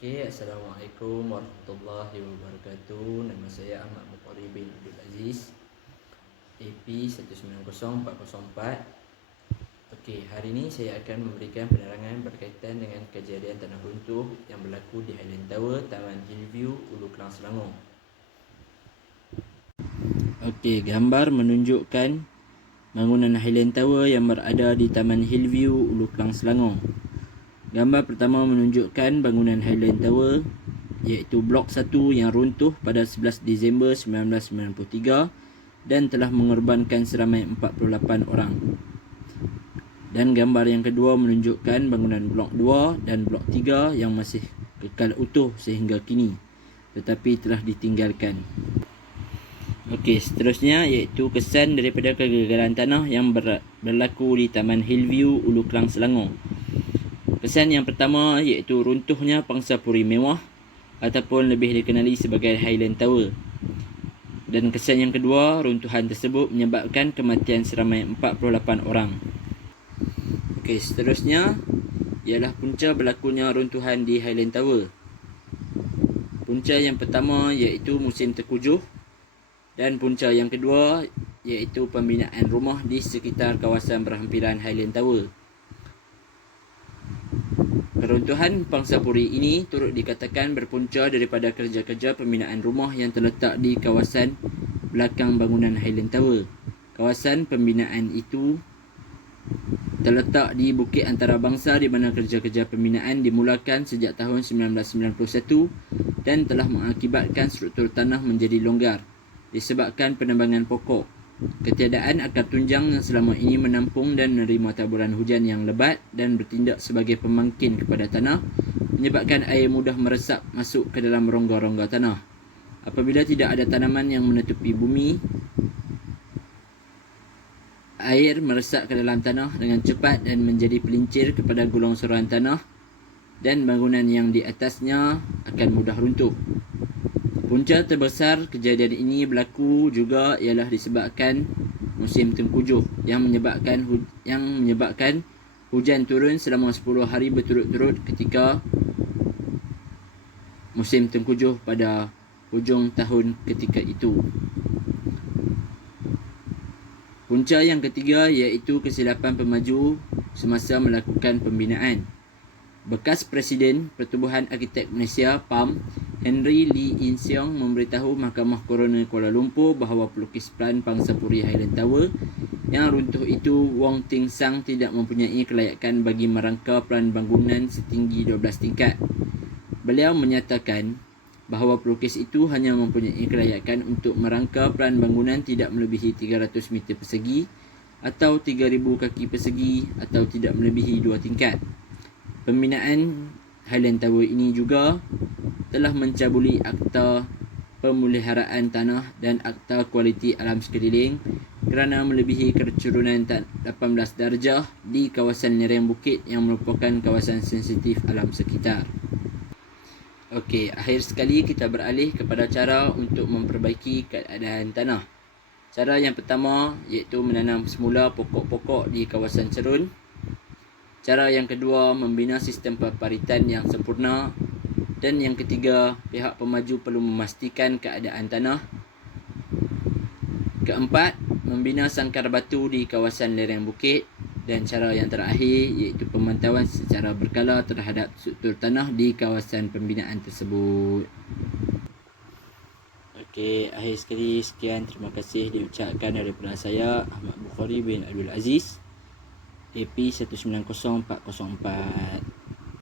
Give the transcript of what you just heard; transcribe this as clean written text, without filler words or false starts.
Okey, Assalamualaikum warahmatullahi wabarakatuh. Nama saya Ahmad Bukhari bin Abdul Aziz, AP 190404. Okey, hari ini saya akan memberikan penerangan berkaitan dengan kejadian tanah runtuh yang berlaku di Highland Tower, Taman Hillview, Ulu Klang, Selangor. Okey, gambar menunjukkan bangunan Highland Tower yang berada di Taman Hillview, Ulu Klang, Selangor. Gambar pertama menunjukkan bangunan Highland Tower, iaitu blok 1 yang runtuh pada 11 Disember 1993 dan telah mengorbankan seramai 48 orang. Dan gambar yang kedua menunjukkan bangunan blok 2 dan blok 3 yang masih kekal utuh sehingga kini, tetapi telah ditinggalkan. Okey, seterusnya iaitu kesan daripada kegagalan tanah yang berlaku di Taman Hillview, Ulu Klang, Selangor. Kesan yang pertama iaitu runtuhnya pangsapuri mewah ataupun lebih dikenali sebagai Highland Tower. Dan kesan yang kedua, runtuhan tersebut menyebabkan kematian seramai 48 orang. Okey, seterusnya ialah punca berlakunya runtuhan di Highland Tower. Punca yang pertama iaitu musim terkujuh dan punca yang kedua iaitu pembinaan rumah di sekitar kawasan berhampiran Highland Tower. Keruntuhan pangsapuri ini turut dikatakan berpunca daripada kerja-kerja pembinaan rumah yang terletak di kawasan belakang bangunan Highland Tower. Kawasan pembinaan itu terletak di Bukit Antarabangsa di mana kerja-kerja pembinaan dimulakan sejak tahun 1991 dan telah mengakibatkan struktur tanah menjadi longgar disebabkan penebangan pokok. Ketiadaan akar tunjang yang selama ini menampung dan menerima taburan hujan yang lebat dan bertindak sebagai pemangkin kepada tanah menyebabkan air mudah meresap masuk ke dalam rongga-rongga tanah. Apabila tidak ada tanaman yang menutupi bumi, air meresap ke dalam tanah dengan cepat dan menjadi pelincir kepada gelongsoran tanah dan bangunan yang di atasnya akan mudah runtuh. Punca terbesar kejadian ini berlaku juga ialah disebabkan musim tengkujuh yang menyebabkan hujan turun selama 10 hari berturut-turut ketika musim tengkujuh pada hujung tahun ketika itu. Punca yang ketiga iaitu kesilapan pemaju semasa melakukan pembinaan. Bekas Presiden Pertubuhan Arkitek Malaysia (PAM) Henry Lee In Siong memberitahu Mahkamah Coroner Kuala Lumpur bahawa pelukis plan pangsapuri Highland Tower yang runtuh itu, Wong Ting Sang, tidak mempunyai kelayakan bagi merangka plan bangunan setinggi 12 tingkat. Beliau menyatakan bahawa pelukis itu hanya mempunyai kelayakan untuk merangka plan bangunan tidak melebihi 300 meter persegi atau 3,000 kaki persegi atau tidak melebihi 2 tingkat. Pembinaan Highland Tower ini juga telah mencabuli Akta Pemeliharaan Tanah dan Akta Kualiti Alam Sekeliling kerana melebihi kecurunan 18 darjah di kawasan lereng bukit yang merupakan kawasan sensitif alam sekitar. Okey, akhir sekali kita beralih kepada cara untuk memperbaiki keadaan tanah. Cara yang pertama iaitu menanam semula pokok-pokok di kawasan cerun. Cara yang kedua, membina sistem paparitan yang sempurna. Dan yang ketiga, pihak pemaju perlu memastikan keadaan tanah. Keempat, membina sangkar batu di kawasan lereng bukit. Dan cara yang terakhir iaitu pemantauan secara berkala terhadap struktur tanah di kawasan pembinaan tersebut. Okey, akhir sekali sekian, terima kasih diucapkan daripada saya Ahmad Bukhari bin Abdul Aziz, AP 190404.